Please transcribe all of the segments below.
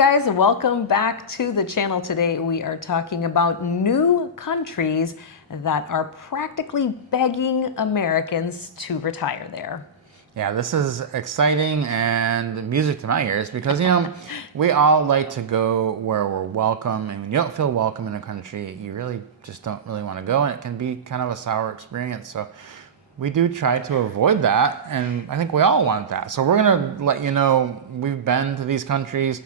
guys, welcome back to the channel. Today we are talking about new countries that are practically begging Americans to retire there. Yeah, this is exciting and music to my ears because, we all like to go where we're welcome, and when you don't feel welcome in a country, you really just don't really want to go, and it can be kind of a sour experience. So we do try to avoid that, and I think we all want that. So we're going to let you know we've been to these countries,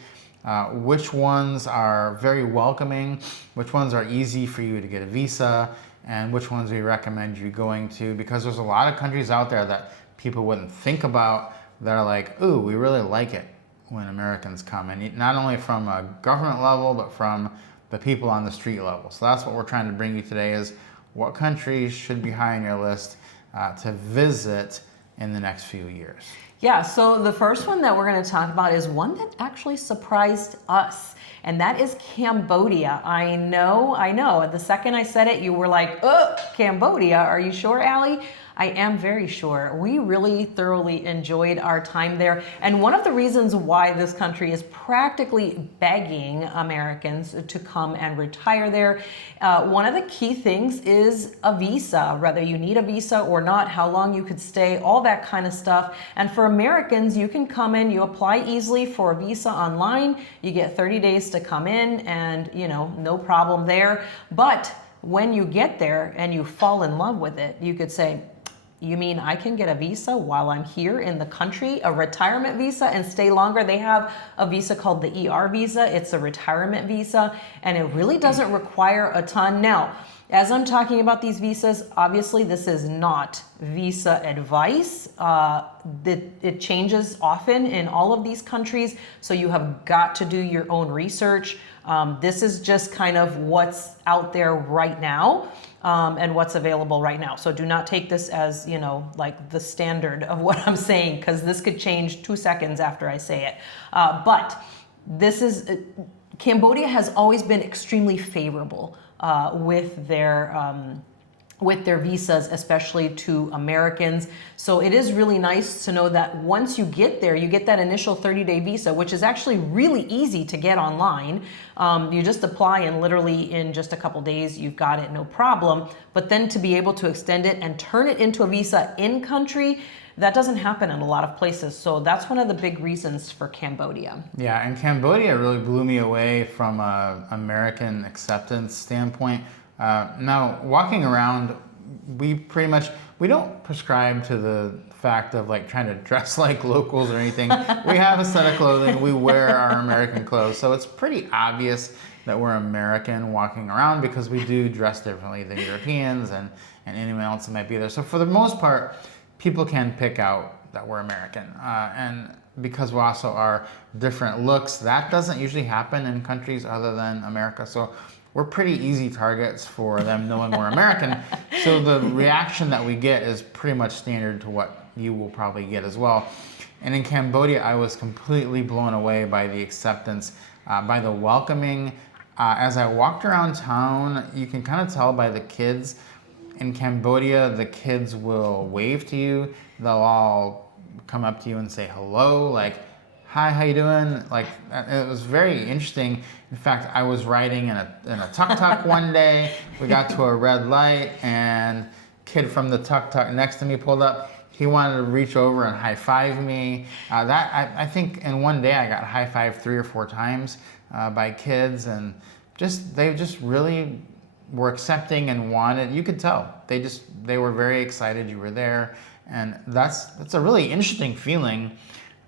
which ones are very welcoming, which ones are easy for you to get a visa, and which ones we recommend you going to, because there's a lot of countries out there that people wouldn't think about that are like, ooh, we really like it when Americans come, and not only from a government level, but from the people on the street level. So that's what we're trying to bring you today, is what countries should be high on your list to visit in the next few years. Yeah, so the first one that we're going to talk about is one that actually surprised us, and that is Cambodia. I know. The second I said it, you were like, oh, Cambodia, are you sure, Allie? I am very sure. We really thoroughly enjoyed our time there. And one of the reasons why this country is practically begging Americans to come and retire there, one of the key things is a visa, whether you need a visa or not, how long you could stay, all that kind of stuff. And for Americans, you can come in, you apply easily for a visa online, you get 30 days to come in, and no problem there. But when you get there and you fall in love with it, you could say, you mean I can get a visa while I'm here in the country, a retirement visa, and stay longer? They have a visa called the ER visa. It's a retirement visa, and it really doesn't require a ton. Now, as I'm talking about these visas, obviously this is not visa advice. It changes often in all of these countries, so you have got to do your own research. This is just kind of what's out there right now. And what's available right now. So do not take this as, like the standard of what I'm saying, because this could change 2 seconds after I say it. But this is, Cambodia has always been extremely favorable with their visas, especially to Americans. So it is really nice to know that once you get there, you get that initial 30-day visa, which is actually really easy to get online. You just apply, and literally in just a couple days, you've got it, no problem. But then to be able to extend it and turn it into a visa in country, that doesn't happen in a lot of places. So that's one of the big reasons for Cambodia. Yeah, and Cambodia really blew me away from an American acceptance standpoint. Now, walking around, we don't prescribe to the fact of like trying to dress like locals or anything. We have a set of clothing, we wear our American clothes, so it's pretty obvious that we're American walking around, because we do dress differently than Europeans and anyone else that might be there. So for the most part, people can pick out that we're American. And because we also are different looks, that doesn't usually happen in countries other than America. So we're pretty easy targets for them knowing we're American. So the reaction that we get is pretty much standard to what you will probably get as well. And in Cambodia, I was completely blown away by the acceptance, by the welcoming. As I walked around town, you can kind of tell by the kids. In Cambodia, the kids will wave to you. They'll all come up to you and say hello, like, hi, how you doing? Like, it was very interesting. In fact, I was riding in a tuk-tuk one day. We got to a red light, and kid from the tuk-tuk next to me pulled up. He wanted to reach over and high-five me. I think in one day I got high-fived 3 or 4 times by kids, and they just really were accepting and wanted. You could tell they were very excited you were there, and that's a really interesting feeling.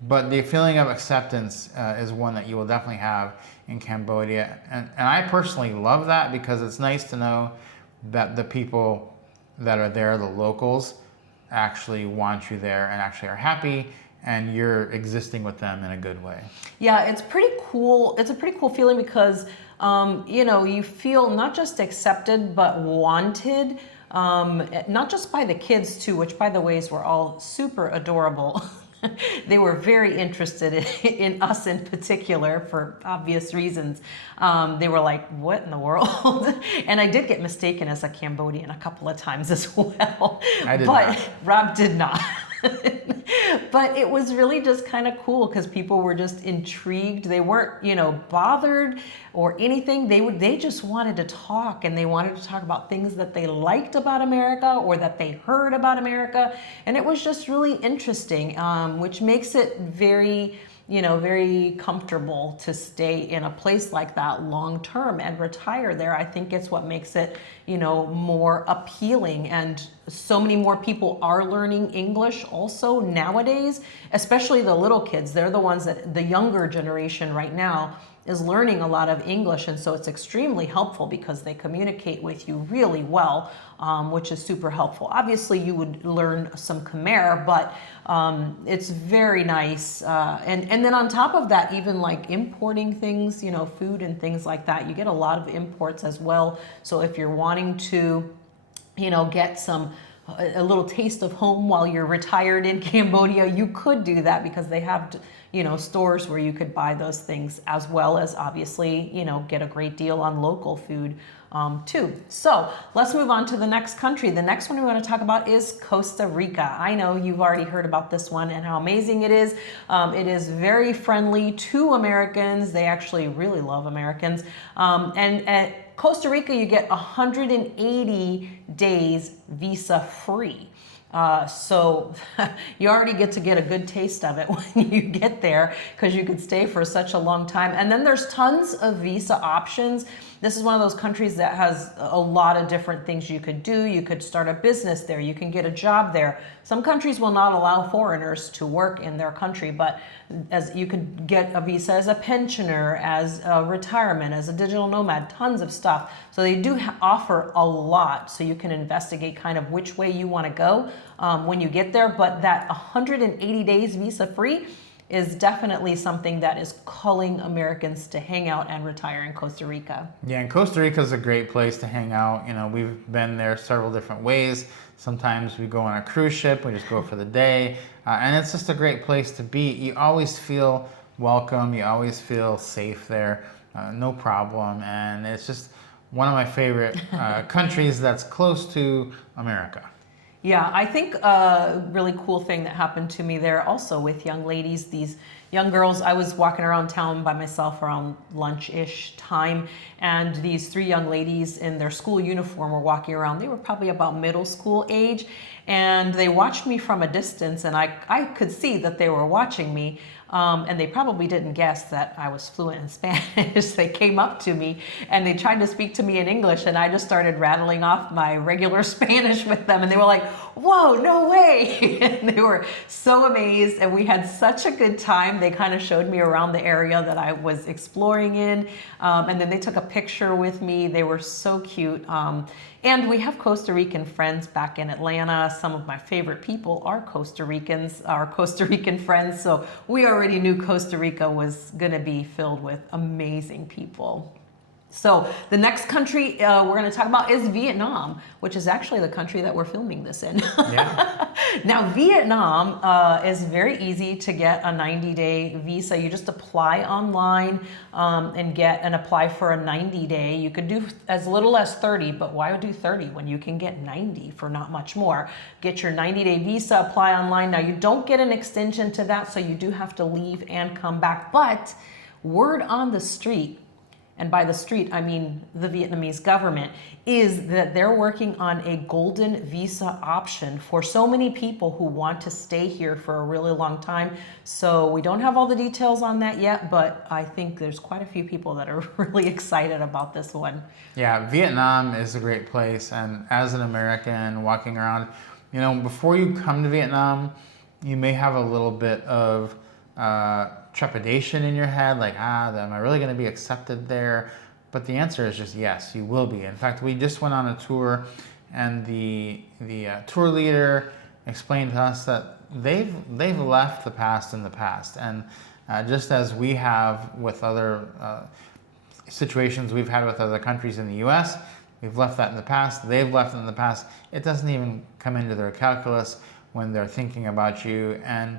But the feeling of acceptance is one that you will definitely have in Cambodia. And I personally love that, because it's nice to know that the people that are there, the locals, actually want you there and actually are happy, and you're existing with them in a good way. Yeah, it's pretty cool. It's a pretty cool feeling because, you feel not just accepted, but wanted. Not just by the kids too, which by the way were all super adorable. They were very interested in us in particular for obvious reasons. They were like, what in the world? And I did get mistaken as a Cambodian a couple of times as well. I did but not. Rob did not. But it was really just kind of cool because people were just intrigued. They weren't, bothered or anything. They just wanted to talk, and they wanted to talk about things that they liked about America or that they heard about America. And it was just really interesting, which makes it very comfortable to stay in a place like that long term and retire there. I think it's what makes it, more appealing. And so many more people are learning English also nowadays, especially the little kids. They're the ones that the younger generation right now is learning a lot of English, and so it's extremely helpful because they communicate with you really well, which is super helpful. Obviously, you would learn some Khmer, but it's very nice. And then on top of that, even like importing things, food and things like that, you get a lot of imports as well. So if you're wanting to, get a little taste of home while you're retired in Cambodia, you could do that because they have, stores where you could buy those things, as well as obviously, get a great deal on local food too. So let's move on to the next country. The next one we want to talk about is Costa Rica. I know you've already heard about this one and how amazing it is. It is very friendly to Americans. They actually really love Americans. And at Costa Rica, you get 180 days visa free. So you already get to get a good taste of it when you get there because you could stay for such a long time. And then there's tons of visa options. This is one of those countries that has a lot of different things you could do. You could start a business there. You can get a job there. Some countries will not allow foreigners to work in their country, but as you could get a visa as a pensioner, as a retirement, as a digital nomad, tons of stuff. So they do offer a lot, so you can investigate kind of which way you want to go when you get there. But that 180 days visa free is definitely something that is calling Americans to hang out and retire in Costa Rica. Yeah, and Costa Rica is a great place to hang out. We've been there several different ways. Sometimes we go on a cruise ship, we just go for the day, and it's just a great place to be. You always feel welcome, you always feel safe there, no problem, and it's just one of my favorite countries that's close to America. Yeah, I think a really cool thing that happened to me there also with young ladies, these young girls, I was walking around town by myself around lunch-ish time, and these three young ladies in their school uniform were walking around. They were probably about middle school age, and they watched me from a distance, and I could see that they were watching me. And they probably didn't guess that I was fluent in Spanish. They came up to me and they tried to speak to me in English, and I just started rattling off my regular Spanish with them, and they were like, whoa, no way. And they were so amazed, and we had such a good time. They kind of showed me around the area that I was exploring in, and then they took a picture with me. They were so cute. And we have Costa Rican friends back in Atlanta. Some of my favorite people are Costa Ricans, our Costa Rican friends. So we already knew Costa Rica was going to be filled with amazing people. So the next country we're going to talk about is Vietnam, which is actually the country that we're filming this in. Yeah. Now, Vietnam is very easy to get a 90-day visa. You just apply online and apply for a 90-day. You could do as little as 30, but why do 30 when you can get 90 for not much more? Get your 90-day visa, apply online. Now, you don't get an extension to that, so you do have to leave and come back. But word on the street, and by the street, I mean the Vietnamese government, is that they're working on a golden visa option for so many people who want to stay here for a really long time. So we don't have all the details on that yet, but I think there's quite a few people that are really excited about this one. Yeah, Vietnam is a great place, and as an American walking around, before you come to Vietnam, you may have a little bit of trepidation in your head, like, am I really going to be accepted there? But the answer is just yes, you will be. In fact, we just went on a tour, and the tour leader explained to us that they've left the past in the past, and just as we have with other situations we've had with other countries in the U.S., we've left that in the past. They've left it in the past. It doesn't even come into their calculus when they're thinking about you, and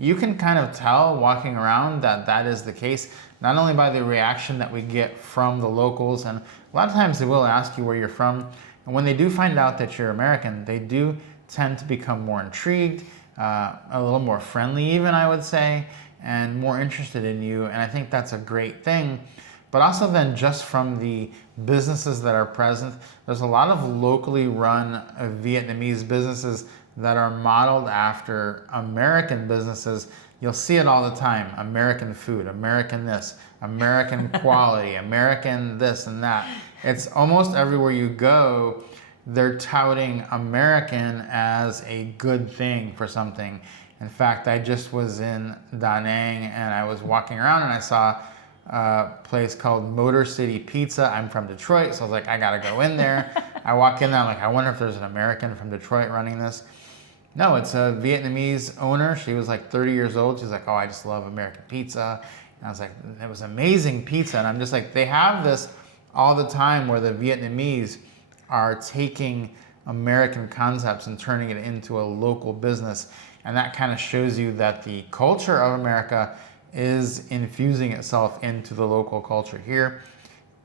you can kind of tell walking around that is the case, not only by the reaction that we get from the locals, and a lot of times they will ask you where you're from, and when they do find out that you're American, they do tend to become more intrigued. a little more friendly even, I would say, and more interested in you. And I think that's a great thing. But also then just from the businesses that are present, there's a lot of locally run Vietnamese businesses that are modeled after American businesses. You'll see it all the time. American food, American this, American quality, American this and that. It's almost everywhere you go, they're touting American as a good thing for something. In fact, I just was in Da Nang and I was walking around and I saw a place called Motor City Pizza. I'm from Detroit, so I was like, I gotta go in there. I walk in there, I'm like, I wonder if there's an American from Detroit running this. No, it's a Vietnamese owner. She was like 30 years old. She's like, oh, I just love American pizza. And I was like, it was amazing pizza. And I'm just like, they have this all the time where the Vietnamese are taking American concepts and turning it into a local business. And that kind of shows you that the culture of America is infusing itself into the local culture here.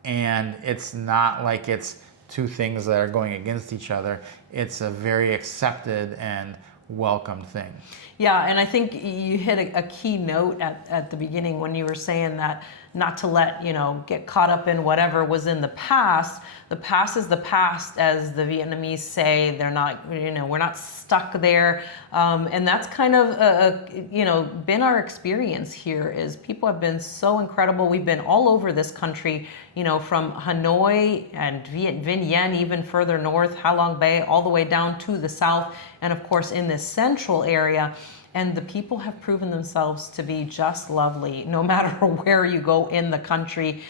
And it's not like it's two things that are going against each other. It's a very accepted and welcomed thing. Yeah, and I think you hit a key note at the beginning when you were saying that not to let, get caught up in whatever was in the past. The past is the past, as the Vietnamese say. They're not, we're not stuck there. And that's kind of, been our experience here is people have been so incredible. We've been all over this country, from Hanoi and Vinh Yên, even further north, Ha Long Bay, all the way down to the south. And of course, in this central area. And the people have proven themselves to be just lovely, no matter where you go in the country.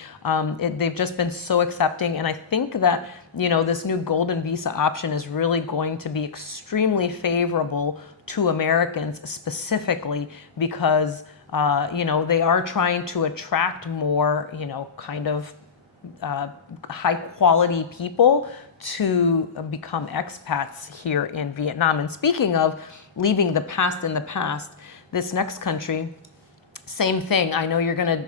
They've just been so accepting. And I think that, this new golden visa option is really going to be extremely favorable to Americans specifically because, they are trying to attract more, high quality people to become expats here in Vietnam. And speaking of leaving the past in the past, this next country, same thing. I know you're gonna,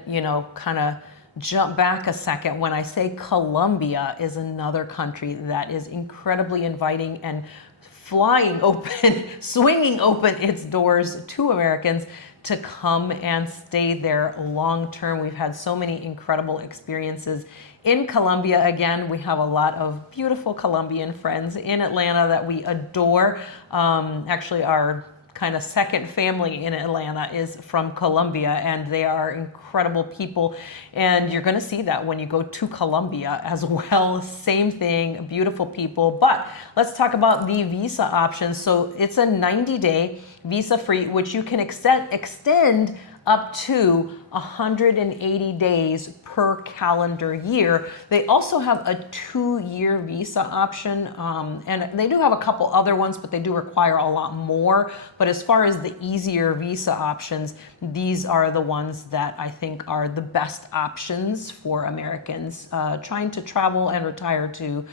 kind of jump back a second when I say Colombia is another country that is incredibly inviting and flying open, swinging open its doors to Americans to come and stay there long term. We've had so many incredible experiences in Colombia. Again, we have a lot of beautiful Colombian friends in Atlanta that we adore. Actually, our kind of second family in Atlanta is from Colombia, and they are incredible people. And you're going to see that when you go to Colombia as well. Same thing, beautiful people. But let's talk about the visa options. So it's a 90-day visa free, which you can extend up to 180 days per calendar year. They also have a 2-year visa option, and they do have a couple other ones, but they do require a lot more. But as far as the easier visa options, these are the ones that I think are the best options for Americans trying to travel and retire to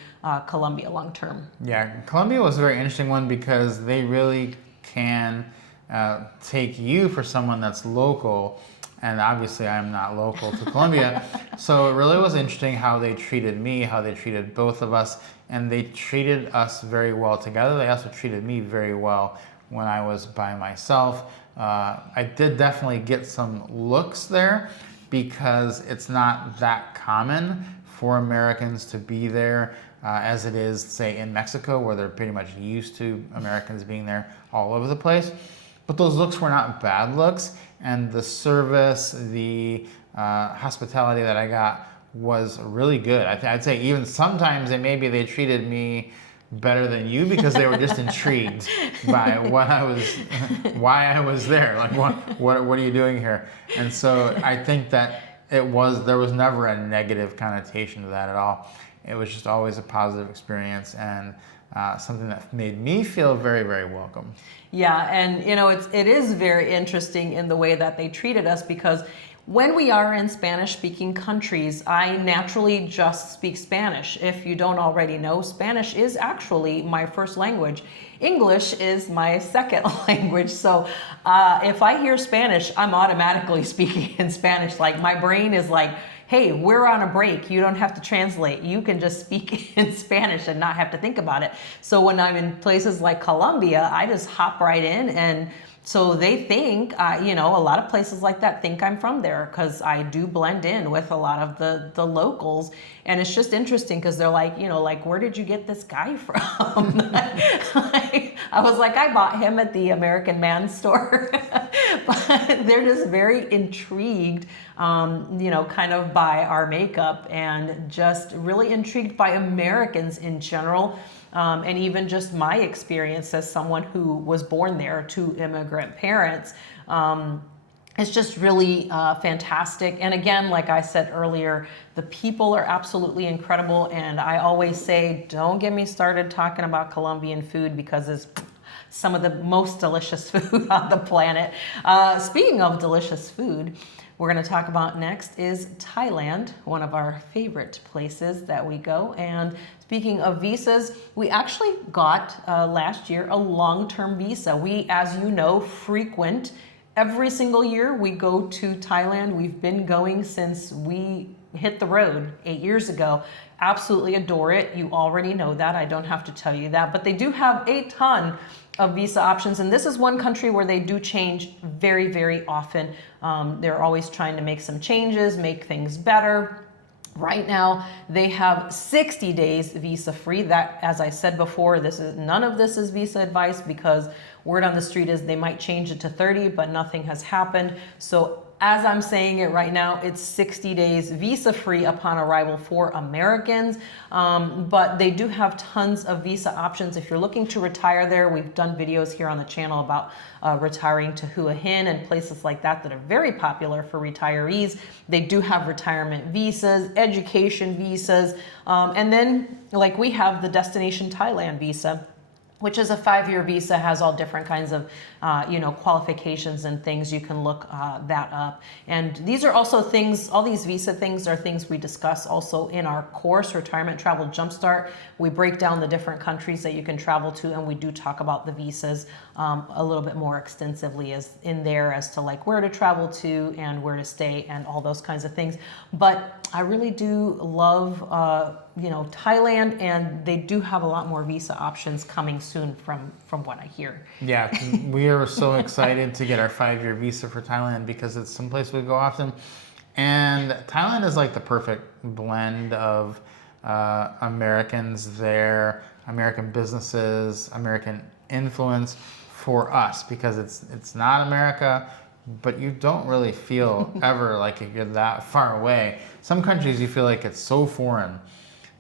Colombia long term. Yeah, Colombia was a very interesting one because they really can take you for someone that's local, and obviously I'm not local to Colombia. So it really was interesting how they treated me, how they treated both of us, and they treated us very well together. They also treated me very well when I was by myself. I did definitely get some looks there because it's not that common for Americans to be there as it is, say, in Mexico, where they're pretty much used to Americans being there all over the place. But those looks were not bad looks, and the service, the hospitality that I got was really good. I'd say even sometimes maybe they treated me better than you because they were just intrigued by why I was there. Like, what are you doing here? And so I think that there was never a negative connotation to that at all. It was just always a positive experience and something that made me feel very, very welcome. Yeah, and it is very interesting in the way that they treated us because when we are in Spanish-speaking countries, I naturally just speak Spanish. If you don't already know, Spanish is actually my first language. English is my second language. So if I hear Spanish, I'm automatically speaking in Spanish. Like my brain is like, hey, we're on a break. You don't have to translate. You can just speak in Spanish and not have to think about it. So when I'm in places like Colombia, I just hop right in, and so they think, you know, a lot of places like that think I'm from there because I do blend in with a lot of the locals. And it's just interesting because they're like, you know, like, where did you get this guy from? I was like, I bought him at the American Man store. But they're just very intrigued, you know, kind of by our makeup, and just really intrigued by Americans in general. And even just my experience as someone who was born there to immigrant parents. It's just really fantastic. And again, like I said earlier, the people are absolutely incredible. And I always say, don't get me started talking about Colombian food because it's some of the most delicious food on the planet. Speaking of delicious food, we're going to talk about next is Thailand, one of our favorite places that we go. And speaking of visas, we actually got last year a long-term visa. We, as you know, frequent every single year. We go to Thailand. We've been going since we hit the road 8 years ago. Absolutely adore it. You already know that. I don't have to tell you that. But they do have a ton of visa options, and this is one country where they do change very, very often. They're always trying to make some changes, make things better. Right now, they have 60 days visa free. That, as I said before, none of this is visa advice, because word on the street is they might change it to 30, but nothing has happened. So as I'm saying it right now, it's 60 days visa free upon arrival for Americans. But they do have tons of visa options. If you're looking to retire there, we've done videos here on the channel about retiring to Hua Hin and places like that that are very popular for retirees. They do have retirement visas, education visas, and then like we have the Destination Thailand visa, which is a 5-year visa, has all different kinds of, you know, qualifications and things. You can look that up. And these are also things, all these visa things are things we discuss also in our course, Retirement Travel Jumpstart. We break down the different countries that you can travel to, and we do talk about the visas a little bit more extensively as in there as to like where to travel to and where to stay and all those kinds of things. But I really do love, you know, Thailand, and they do have a lot more visa options coming soon from what I hear. Yeah, we are so excited to get our 5-year visa for Thailand because it's someplace we go often. And Thailand is like the perfect blend of Americans there, American businesses, American influence for us, because it's not America, but you don't really feel ever like you're that far away. Some countries you feel like it's so foreign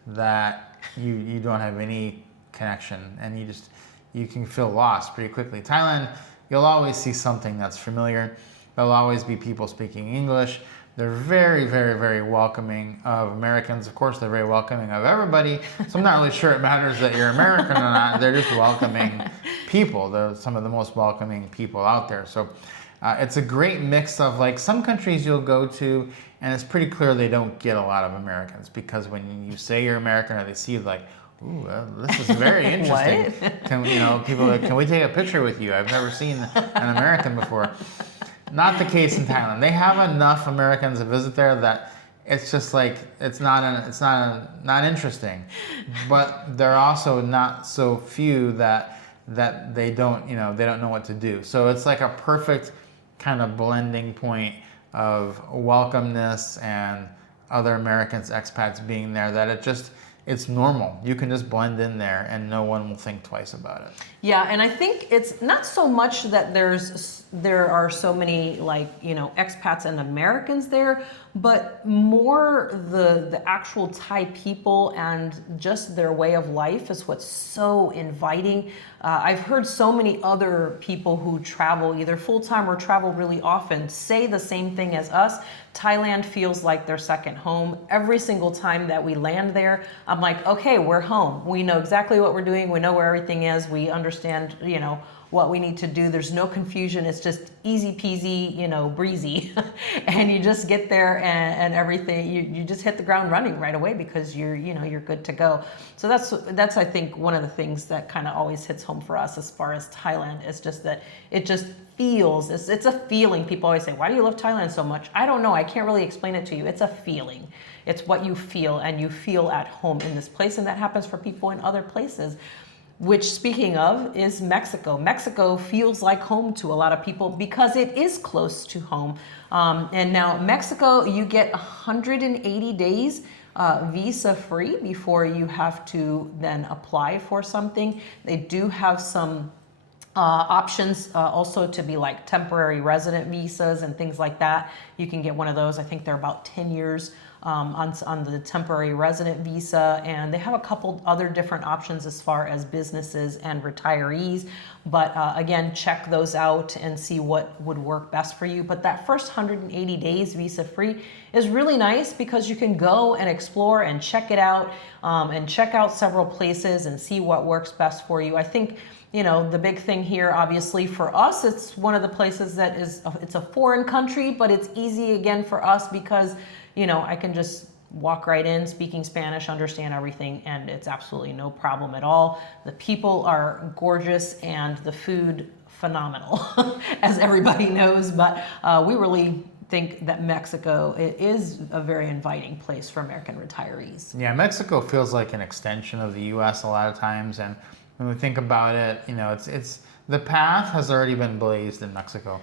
that you don't have any connection, and you can feel lost pretty quickly. Thailand, you'll always see something that's familiar. There'll always be people speaking English. They're very, very, very welcoming of Americans. Of course, they're very welcoming of everybody. So I'm not really sure it matters that you're American or not. They're just welcoming people. They're some of the most welcoming people out there. So it's a great mix of, like, some countries you'll go to and it's pretty clear they don't get a lot of Americans, because when you say you're American or they see you, like, ooh, this is very interesting. Can we take a picture with you? I've never seen an American before. Not the case in Thailand. They have enough Americans to visit there that it's just like it's not interesting. But they're also not so few that they don't know what to do. So it's like a perfect kind of blending point of welcomeness and other Americans, expats being there, that it's normal. You can just blend in there and no one will think twice about it. Yeah, and I think it's not so much that there are so many, like, you know, expats and Americans there, but more the actual Thai people and just their way of life is what's so inviting. I've heard so many other people who travel either full-time or travel really often say the same thing as us. Thailand feels like their second home. Every single time that we land there, I'm like, okay, we're home. We know exactly what we're doing. We know where everything is. We understand, you know, what we need to do. There's no confusion. It's just easy peasy, breezy. And you just get there and everything, you just hit the ground running right away because you're good to go. So that's I think one of the things that kind of always hits home for us as far as Thailand is just that it just feels, it's a feeling. People always say, why do you love Thailand so much? I don't know. I can't really explain it to you. It's a feeling. It's what you feel, and you feel at home in this place, and that happens for people in other places. Which, speaking of, is Mexico. Mexico feels like home to a lot of people because it is close to home. And now Mexico, you get 180 days visa free before you have to then apply for something. They do have some options also to be like temporary resident visas and things like that. You can get one of those. I think they're about 10 years on the temporary resident visa, and they have a couple other different options as far as businesses and retirees. But again, check those out and see what would work best for you. But that first 180 days visa free is really nice because you can go and explore and check it out and check out several places and see what works best for you. I think the big thing here, obviously for us, it's one of the places that it's a foreign country, but it's easy again for us because I can just walk right in speaking Spanish, understand everything, and it's absolutely no problem at all. The people are gorgeous and the food phenomenal, as everybody knows, but we really think that Mexico is a very inviting place for American retirees. Yeah, Mexico feels like an extension of the U.S. a lot of times, and when we think about it, it's the path has already been blazed in Mexico.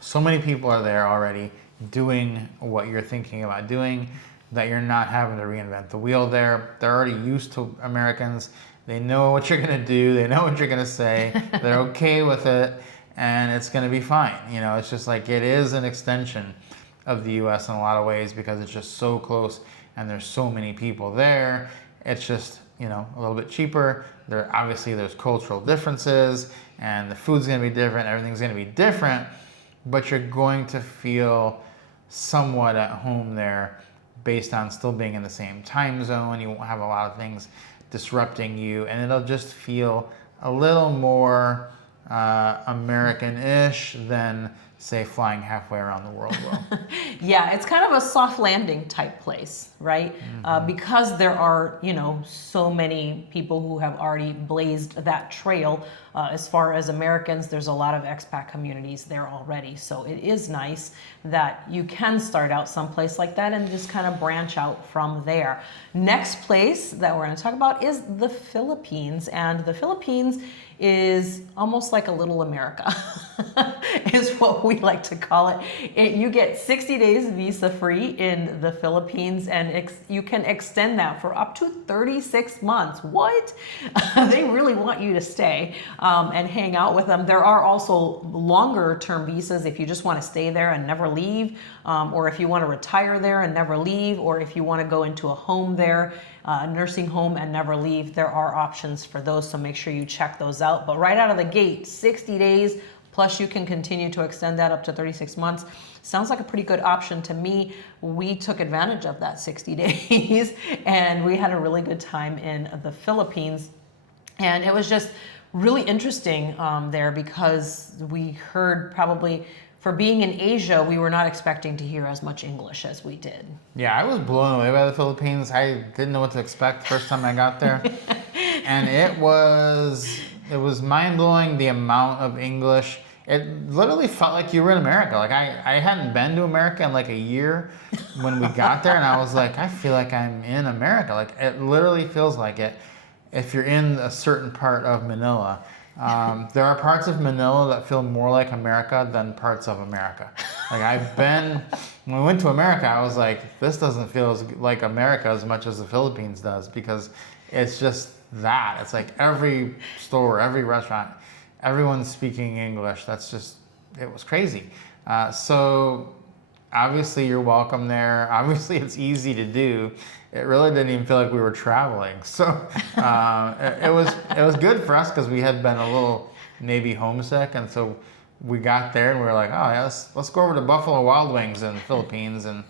So many people are there already doing what you're thinking about doing, that you're not having to reinvent the wheel there. They're already used to Americans. They know what you're gonna do. They know what you're gonna say. They're okay with it, and it's gonna be fine. It's just like it is an extension of the U.S. in a lot of ways because it's just so close and there's so many people there. It's just a little bit cheaper. There's cultural differences, and the food's gonna be different. Everything's gonna be different, but you're going to feel somewhat at home there based on still being in the same time zone. You won't have a lot of things disrupting you, and it'll just feel a little more American-ish than, say, flying halfway around the world will. Yeah, it's kind of a soft landing type place, right? Mm-hmm. Because there are, so many people who have already blazed that trail. As far as Americans, there's a lot of expat communities there already. So it is nice that you can start out someplace like that and just kind of branch out from there. Next place that we're going to talk about is the Philippines. And the Philippines is almost like a little America, is what we like to call it. You get 60 days visa free in the Philippines, and you can extend that for up to 36 months. What? They really want you to stay and hang out with them. There are also longer term visas if you just want to stay there and never leave, or if you want to retire there and never leave, or if you want to go into a home there, a nursing home, and never leave. There are options for those, so make sure you check those out. But right out of the gate, 60 days, plus you can continue to extend that up to 36 months. Sounds like a pretty good option to me. We took advantage of that 60 days and we had a really good time in the Philippines. And it was just really interesting there because we heard probably, for being in Asia, we were not expecting to hear as much English as we did. Yeah, I was blown away by the Philippines. I didn't know what to expect the first time I got there. And it was mind-blowing, the amount of English. It literally felt like you were in America. Like I hadn't been to America in like a year when we got there, and I was like, I feel like I'm in America. Like it literally feels like it if you're in a certain part of Manila. There are parts of Manila that feel more like America than parts of America. Like when we went to America, I was like, this doesn't feel like America as much as the Philippines does, because it's just that. It's like every store, every restaurant, everyone's speaking English. It was crazy. So obviously you're welcome there. Obviously it's easy to do. It really didn't even feel like we were traveling. So it was good for us because we had been a little maybe homesick, and so we got there and we were like, oh yeah, let's go over to Buffalo Wild Wings in the Philippines, and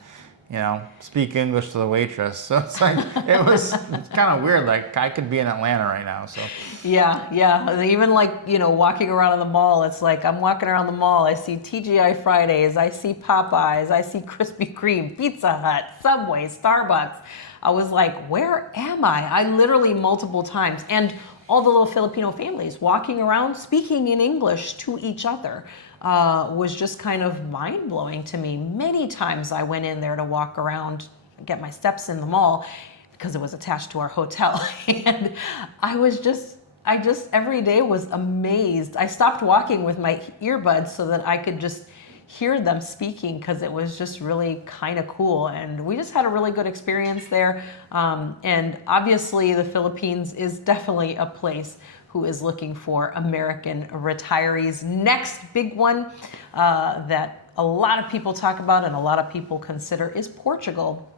speak English to the waitress. So it's like, it's kind of weird. Like I could be in Atlanta right now. So Yeah. Even like, walking around in the mall, it's like I'm walking around the mall. I see TGI Fridays. I see Popeyes. I see Krispy Kreme, Pizza Hut, Subway, Starbucks. I was like, where am I? I literally multiple times. And all the little Filipino families walking around speaking in English to each other was just kind of mind-blowing to me. Many times I went in there to walk around, get my steps in the mall because it was attached to our hotel. And I just every day was amazed. I stopped walking with my earbuds so that I could just hear them speaking because it was just really kind of cool. And we just had a really good experience there. And obviously the Philippines is definitely a place who is looking for American retirees. Next big one that a lot of people talk about and a lot of people consider is Portugal.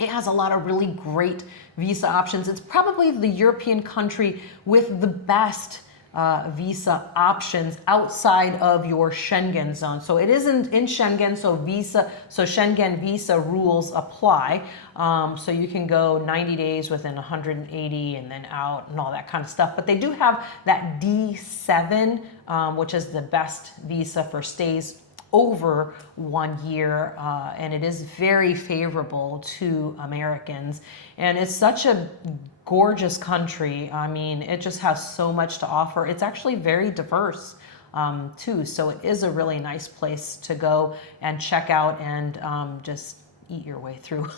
It has a lot of really great visa options. It's probably the European country with the best visa options outside of your Schengen zone. So it isn't in Schengen, so Schengen visa rules apply. So you can go 90 days within 180 and then out and all that kind of stuff. But they do have that D7, which is the best visa for stays over 1 year, and it is very favorable to Americans. And it's such a gorgeous country. I mean, it just has so much to offer. It's actually very diverse too. So it is a really nice place to go and check out and just eat your way through.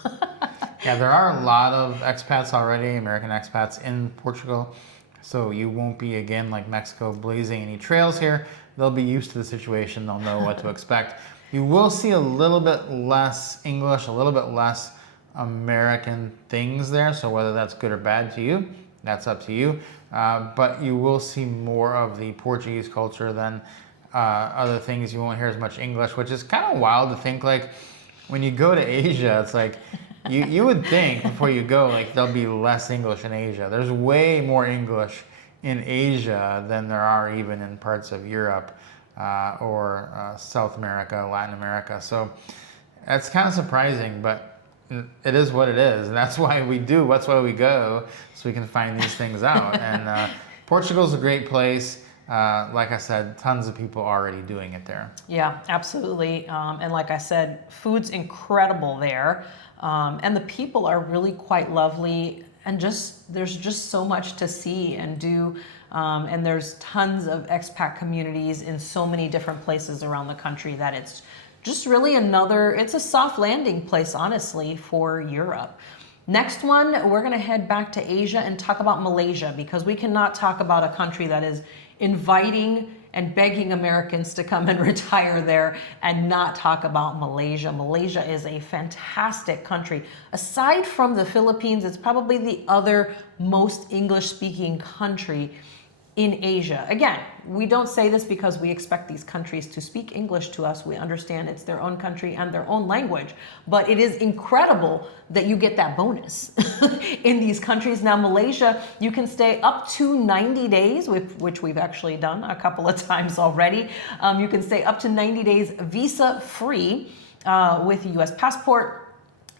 Yeah, there are a lot of expats already, American expats in Portugal. So you won't be, again, like Mexico, blazing any trails here. They'll be used to the situation. They'll know what to expect. You will see a little bit less English, a little bit less American things there. So whether that's good or bad to you, that's up to you. But you will see more of the Portuguese culture than other things. You won't hear as much English, which is kind of wild to think. Like when you go to Asia, it's like you would think before you go, like there'll be less English in Asia. There's way more English in Asia than there are even in parts of Europe or South America, Latin America. So that's kind of surprising, but it is what it is. And that's why we do, that's why we go, so we can find these things out. And Portugal's a great place. Like I said, tons of people already doing it there. Yeah, absolutely. And like I said, food's incredible there. And the people are really quite lovely. And there's just so much to see and do. And there's tons of expat communities in so many different places around the country that it's just really it's a soft landing place, honestly, for Europe. Next one, we're going to head back to Asia and talk about Malaysia, because we cannot talk about a country that is inviting and begging Americans to come and retire there and not talk about Malaysia. Malaysia is a fantastic country. Aside from the Philippines, it's probably the other most English-speaking country in Asia. Again, we don't say this because we expect these countries to speak English to us. We understand it's their own country and their own language, but it is incredible that you get that bonus in these countries. Now, Malaysia, you can stay up to 90 days, which we've actually done a couple of times already. You can stay up to 90 days visa-free with a U.S. passport.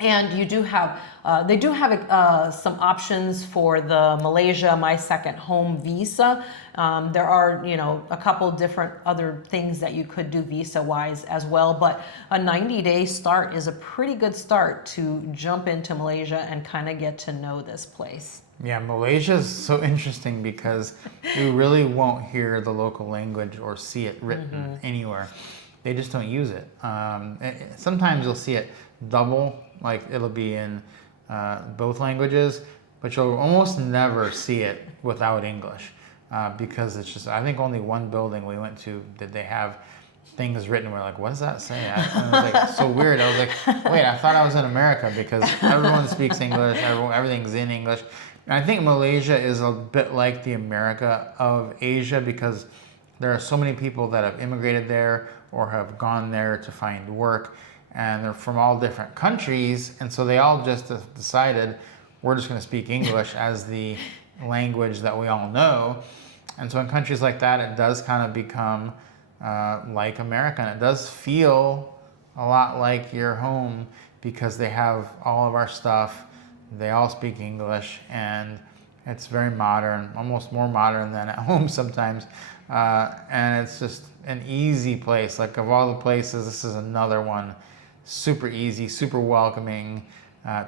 And you do have, they do have some options for the Malaysia My Second Home visa. There are, a couple different other things that you could do visa-wise as well. But a 90-day start is a pretty good start to jump into Malaysia and kind of get to know this place. Yeah, Malaysia is so interesting because you really won't hear the local language or see it written anywhere. They just don't use it. Sometimes you'll see it double, like it'll be in both languages, but you'll almost never see it without English because it's just, I think only one building we went to did they have things written. We're like, what does that say? And it was like so weird. I was like, wait, I thought I was in America, because everyone speaks English, everything's in English. And I think Malaysia is a bit like the America of Asia, because there are so many people that have immigrated there or have gone there to find work, and they're from all different countries, and so they all just decided we're just going to speak English as the language that we all know. And so in countries like that, it does kind of become like America, and it does feel a lot like your home because they have all of our stuff. They all speak English, and it's very modern, almost more modern than at home sometimes. And it's just an easy place. Like, of all the places, this is another one. Super easy, super welcoming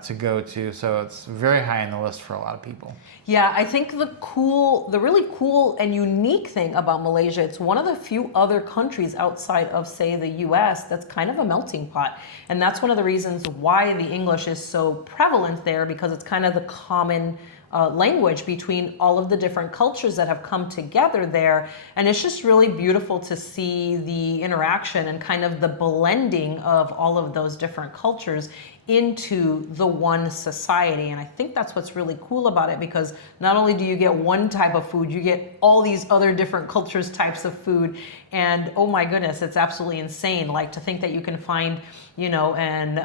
to go to. So it's very high on the list for a lot of people. Yeah, I think the really cool and unique thing about Malaysia, it's one of the few other countries outside of, say, the US that's kind of a melting pot. And that's one of the reasons why the English is so prevalent there, because it's kind of the common language between all of the different cultures that have come together there. And it's just really beautiful to see the interaction and kind of the blending of all of those different cultures into the one society. And I think that's what's really cool about it, because not only do you get one type of food, you get all these other different cultures, types of food. And oh my goodness, it's absolutely insane. Like, to think that you can find, you know, an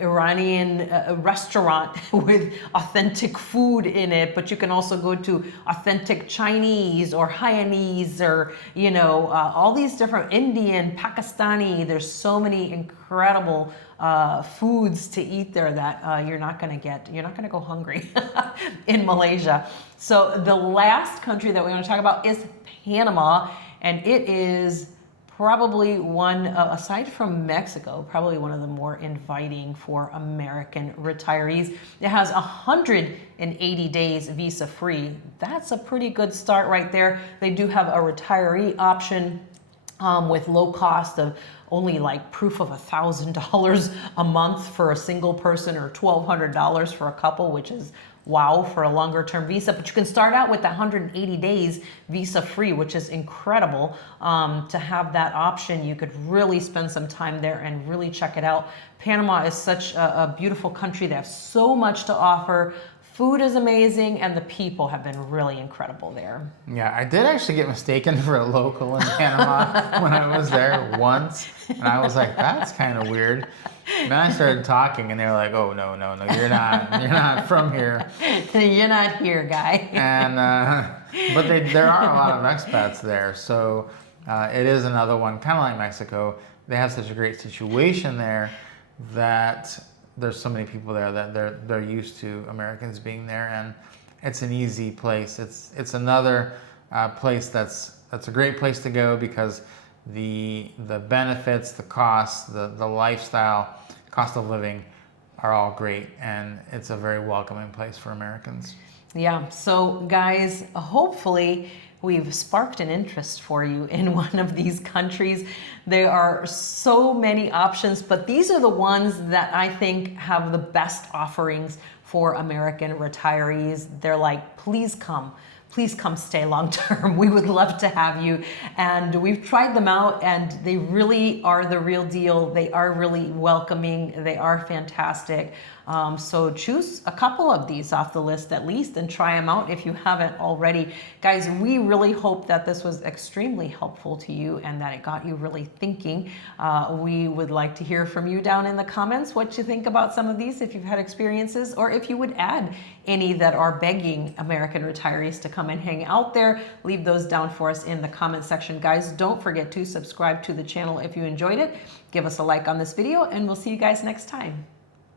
Iranian restaurant with authentic food in it, but you can also go to authentic Chinese or Hainanese or, you know, all these different Indian, Pakistani. There's so many incredible foods to eat there that you're not going to go hungry in Malaysia. So the last country that we want to talk about is Panama, and it is probably one, aside from Mexico, probably one of the more inviting for American retirees. It has 180 days visa free. That's a pretty good start right there. They do have a retiree option with low cost of only like proof of $1,000 a month for a single person, or $1,200 for a couple, which is wow for a longer term visa. But you can start out with 180 days visa free, which is incredible. To have that option, you could really spend some time there and really check it out. Panama is such a beautiful country. They have so much to offer. Food is amazing, and the people have been really incredible there. Yeah, I did actually get mistaken for a local in Panama when I was there once, and I was like, that's kind of weird. Then I started talking, and they were like, oh, no, you're not from here. You're not here, guy. And but there are a lot of expats there, so it is another one, kind of like Mexico. They have such a great situation there that there's so many people there that they're used to Americans being there, and it's an easy place. It's another place that's a great place to go, because the benefits, the costs, the lifestyle, cost of living are all great, and it's a very welcoming place for Americans. Yeah, so guys, hopefully we've sparked an interest for you in one of these countries. There are so many options, but these are the ones that I think have the best offerings for American retirees. They're like, please come stay long term. We would love to have you. And we've tried them out, and they really are the real deal. They are really welcoming. They are fantastic. So choose a couple of these off the list at least and try them out if you haven't already. Guys, we really hope that this was extremely helpful to you and that it got you really thinking. We would like to hear from you down in the comments what you think about some of these, if you've had experiences, or if you would add any that are begging American retirees to come and hang out there. Leave those down for us in the comment section. Guys, don't forget to subscribe to the channel if you enjoyed it. Give us a like on this video, and we'll see you guys next time.